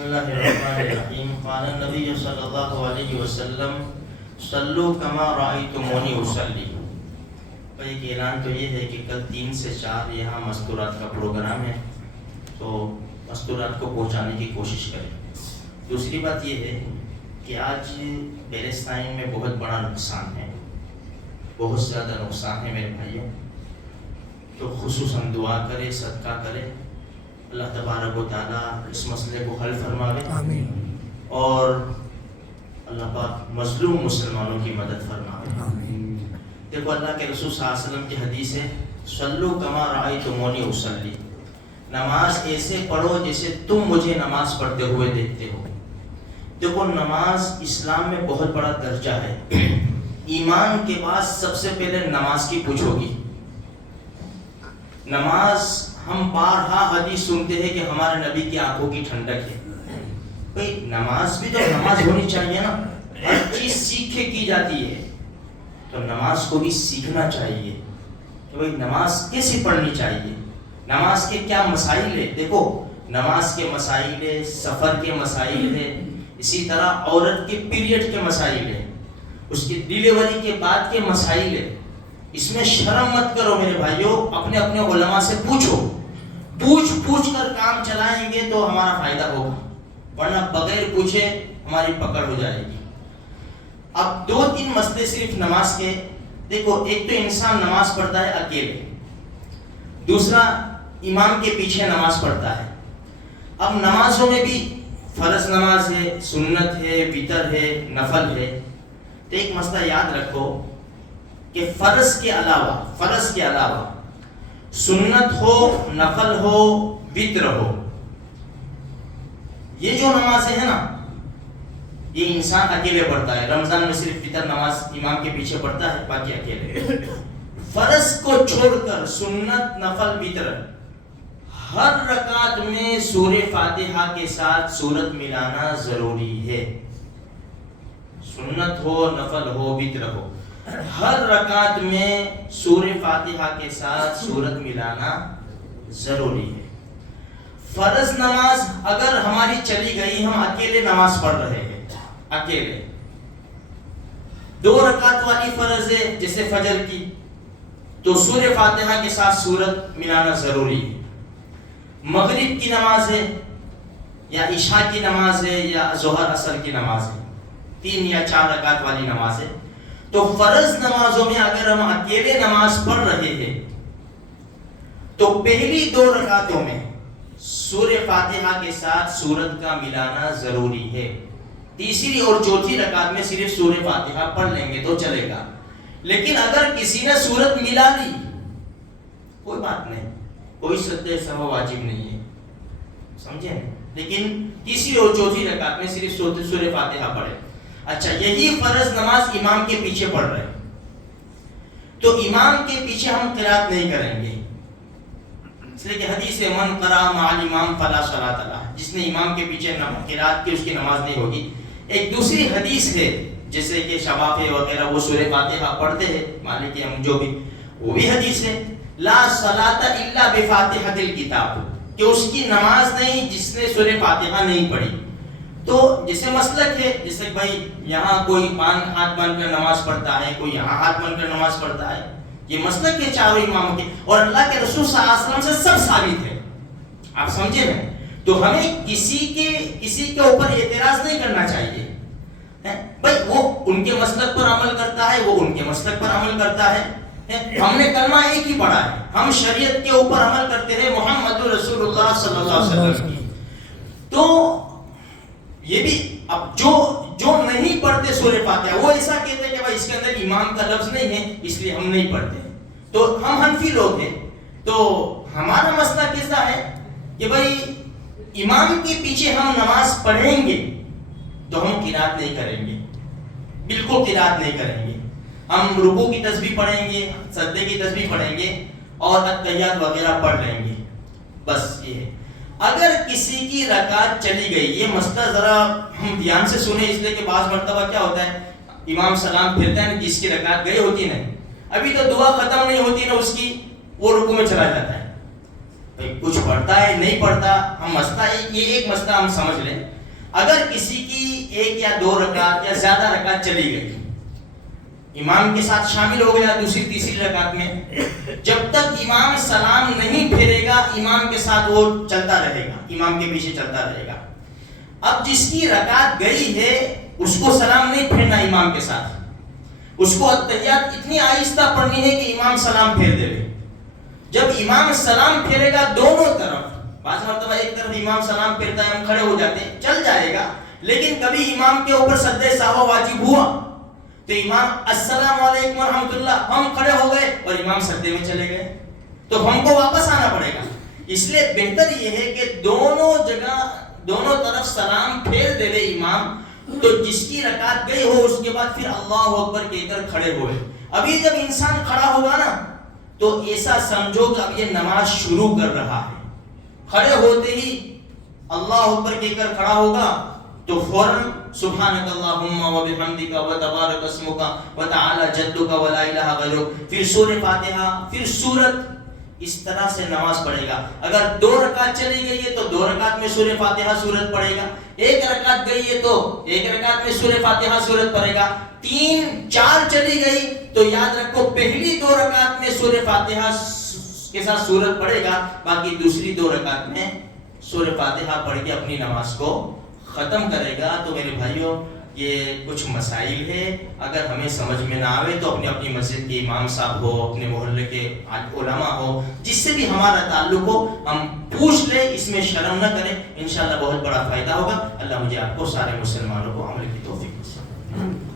بسم اللہ الرحمن الرحیم. قال النبی صلی اللہ علیہ وسلم صلو کما رأیتمونی اصلی. ایک اعلان تو یہ ہے کہ کل 3 سے 4 یہاں مستورات کا پروگرام ہے، تو مستورات کو پہنچانے کی کوشش کریں. دوسری بات یہ ہے کہ آج پیلسٹائن میں بہت بڑا نقصان ہے، بہت زیادہ نقصان ہے میرے بھائیوں. تو خصوصاً دعا کرے، صدقہ کرے، اللہ تبارک و تعالیٰ اس مسئلے کو حل فرماوے. آمین. اور اللہ پاک مظلوم مسلمانوں کی مدد فرماوے. آمین. دیکھو اللہ کے رسول صلی اللہ علیہ وسلم کی حدیث ہے، صلو کما رأیتمونی اصلی. نماز ایسے پڑھو جیسے تم مجھے نماز پڑھتے ہوئے دیکھتے ہو. دیکھو نماز اسلام میں بہت بڑا درجہ ہے. ایمان کے بعد سب سے پہلے نماز کی پوچھو گی. نماز ہم بارہا حدیث سنتے ہیں کہ ہمارے نبی کی آنکھوں کی ٹھنڈک ہے. بھئی نماز بھی تو نماز ہونی چاہیے نا. ہر چیز سیکھ کے کی جاتی ہے، تو نماز کو بھی سیکھنا چاہیے کہ بھئی نماز کیسے پڑھنی چاہیے، نماز کے کیا مسائل ہے. دیکھو نماز کے مسائل ہے، سفر کے مسائل ہے، اسی طرح عورت کے پیریڈ کے مسائل ہے، اس کی ڈیلیوری کے بعد کے مسائل ہے. اس میں شرم مت کرو میرے بھائیوں، اپنے اپنے علماء سے پوچھو. پوچھ کر کام چلائیں گے تو ہمارا فائدہ ہوگا، ورنہ بغیر پوچھے ہماری پکڑ ہو جائے گی. اب 2-3 مسئلے صرف نماز کے. دیکھو ایک تو انسان نماز پڑھتا ہے اکیلے، دوسرا امام کے پیچھے نماز پڑھتا ہے. اب نمازوں میں بھی فرض نماز ہے، سنت ہے، وتر ہے، نفل ہے. تو ایک مسئلہ یاد رکھو کہ فرض کے علاوہ سنت ہو، نفل ہو، وتر ہو، یہ جو نمازیں ہیں نا یہ انسان اکیلے پڑھتا ہے. رمضان میں صرف وتر نماز امام کے پیچھے پڑھتا ہے، باقی اکیلے. فرض کو چھوڑ کر سنت، نفل، وتر ہر رکعت میں سورہ فاتحہ کے ساتھ سورت ملانا ضروری ہے. سنت ہو، نفل ہو، وتر ہو، ہر رکعت میں سورہ فاتحہ کے ساتھ سورت ملانا ضروری ہے. فرض نماز اگر ہماری چلی گئی، ہم اکیلے نماز پڑھ رہے ہیں، اکیلے 2 رکعت والی فرض ہے جیسے فجر کی، تو سورہ فاتحہ کے ساتھ سورت ملانا ضروری ہے. مغرب کی نماز ہے یا عشاء کی نماز ہے یا ظہر عصر کی نماز ہے، 3 یا 4 رکعت والی نماز ہے. تو فرض نمازوں میں اگر ہم اکیلے نماز پڑھ رہے ہیں تو پہلی 2 رکعتوں میں سورہ فاتحہ کے ساتھ سورت کا ملانا ضروری ہے. تیسری اور چوتھی رکعت میں صرف سورہ فاتحہ پڑھ لیں گے تو چلے گا. لیکن اگر کسی نے سورت ملا لی کوئی بات نہیں، کوئی سجدہ سہو واجب نہیں ہے، سمجھے. لیکن تیسری اور چوتھی رکعت میں صرف سورہ فاتحہ پڑھے. اچھا یہی فرض نماز امام کے پیچھے پڑھ رہے تو امام کے پیچھے ہم قرات نہیں کریں گے، اس لیے کہ حدیث ہے من قرأ مع الامام فلا صلاۃ لہ، جس نے امام کے پیچھے قرات کی اس کی نماز نہیں ہوگی. ایک دوسری حدیث ہے جیسے کہ شفاف وغیرہ وہ سورہ فاتحہ پڑھتے ہیں، مالکی ہم جو بھی، وہ بھی حدیث ہے لا صلاۃ الا بفاتحۃ الکتاب، کہ اس کی نماز نہیں جس نے سورہ فاتحہ نہیں پڑھی. تو جیسے مسلک ہے، جیسے بھائی یہاں کوئی ہاتھ باندھ کر نماز پڑھتا ہے، کوئی یہاں ہاتھ باندھ کر نماز پڑھتا ہے، یہ مسلک ہے چاروں اماموں کے، اور اللہ کے رسول صلی اللہ علیہ وسلم سے سب ثابت ہے. آپ سمجھے نا؟ تو ہمیں کسی کے اوپر اعتراض نہیں کرنا چاہیے. بھائی وہ ان کے مسلک پر عمل کرتا ہے، وہ ان کے مسلک پر عمل کرتا ہے. ہم نے کلمہ ایک ہی پڑھا ہے، ہم شریعت کے اوپر عمل کرتے ہیں محمد رسول اللہ صلی اللہ علیہ وسلم کی. تو یہ بھی اب جو نہیں پڑھتے سورہ فاتحہ وہ ایسا کہتے ہیں کہ بھائی اس کے اندر امام کا لفظ نہیں ہے اس لیے ہم نہیں پڑھتے. تو ہم حنفی لوگ ہیں، تو ہمارا مسئلہ کیسا ہے کہ بھائی امام کے پیچھے ہم نماز پڑھیں گے تو ہم قرات نہیں کریں گے، بالکل قرات نہیں کریں گے. ہم رکوع کی تسبیح پڑھیں گے، سجدے کی تسبیح پڑھیں گے اور التحیات وغیرہ پڑھ لیں گے، بس یہ ہے. اگر کسی کی رکعت چلی گئی، یہ مسئلہ ذرا ہم دھیان سے سنیں، اس لیے کہ بعض مرتبہ کیا ہوتا ہے امام سلام پھرتا ہے، جس کی رکعت گئی ہوتی ہے ابھی تو دعا ختم نہیں ہوتی نا اس کی، وہ رکوع میں چلا جاتا ہے. کچھ پڑھتا ہے نہیں پڑھتا، ہم مسئلہ یہ ایک مسئلہ ہم سمجھ لیں، اگر کسی کی 1 یا 2 رکعت یا زیادہ رکعت چلی گئی، امام کے ساتھ شامل ہو گیا دوسری تیسری رکعت میں، جب تک امام سلام نہیں پھیرے گا امام کے ساتھ وہ چلتا رہے گا، امام کے پیچھے چلتا رہے گا۔ اب جس کی رکعت گئی ہے اس کو سلام نہیں پھیرنا امام کے ساتھ، اس کو اتحیات اتنی آہستہ پڑھنی ہے کہ امام سلام پھیر دے۔ جب امام سلام پھیرے گا دونوں طرف، بعض مرتبہ ایک طرف امام سلام پھیرتا ہے ہم کھڑے ہو جاتے ہیں، چل جائے گا، لیکن کبھی امام کے اوپر سجدہ سہو واجب ہوا تو امام السلام علیکم ورحمۃ اللہ، ہم کھڑے ہو گئے اور امام سجدے میں چلے گئے تو ہم کو واپس آنا پڑے گا۔ اس لیے بہتر یہ ہے کہ دونوں جگہ دونوں طرف سلام پھیر دے رہے امام، تو جس کی رکعت گئی ہو اس کے بعد پھر اللہ اکبر کہہ کر کھڑے ہوئے۔ ابھی جب انسان کھڑا ہوگا نا تو ایسا سمجھو کہ اب یہ نماز شروع کر رہا ہے، کھڑے ہوتے ہی اللہ اکبر کہہ کر کھڑا ہوگا تو فوراً سبحانک اللہم و بحمدک و تبارک اسمک و تعالی جدک و لا الہ غیرک، پھر سورہ فاتحہ، پھر سورت، اس طرح سے نماز پڑھے گا۔ اگر 2 رکعت چلی گئی ہے تو 2 رکعت میں سورہ فاتحہ سورت پڑھے گا، 1 رکعت گئی ہے تو 1 رکعت میں سورہ فاتحہ سورت پڑھے گا، 3 4 چلی گئی تو یاد رکھو پہلی 2 رکعت میں سورہ فاتحہ کے ساتھ سورت پڑھے گا، باقی دوسری 2 رکعت میں سورہ فاتحہ پڑھ کے اپنی نماز کو ختم کرے گا۔ تو میرے بھائیوں یہ کچھ مسائل ہے، اگر ہمیں سمجھ میں نہ آوے تو اپنی اپنی مسجد کے امام صاحب ہو، اپنے محلے کے علماء ہو، جس سے بھی ہمارا تعلق ہو ہم پوچھ لیں، اس میں شرم نہ کریں، انشاءاللہ بہت بڑا فائدہ ہوگا۔ اللہ مجھے آپ کو سارے مسلمانوں کو عمل کی توفیق دے۔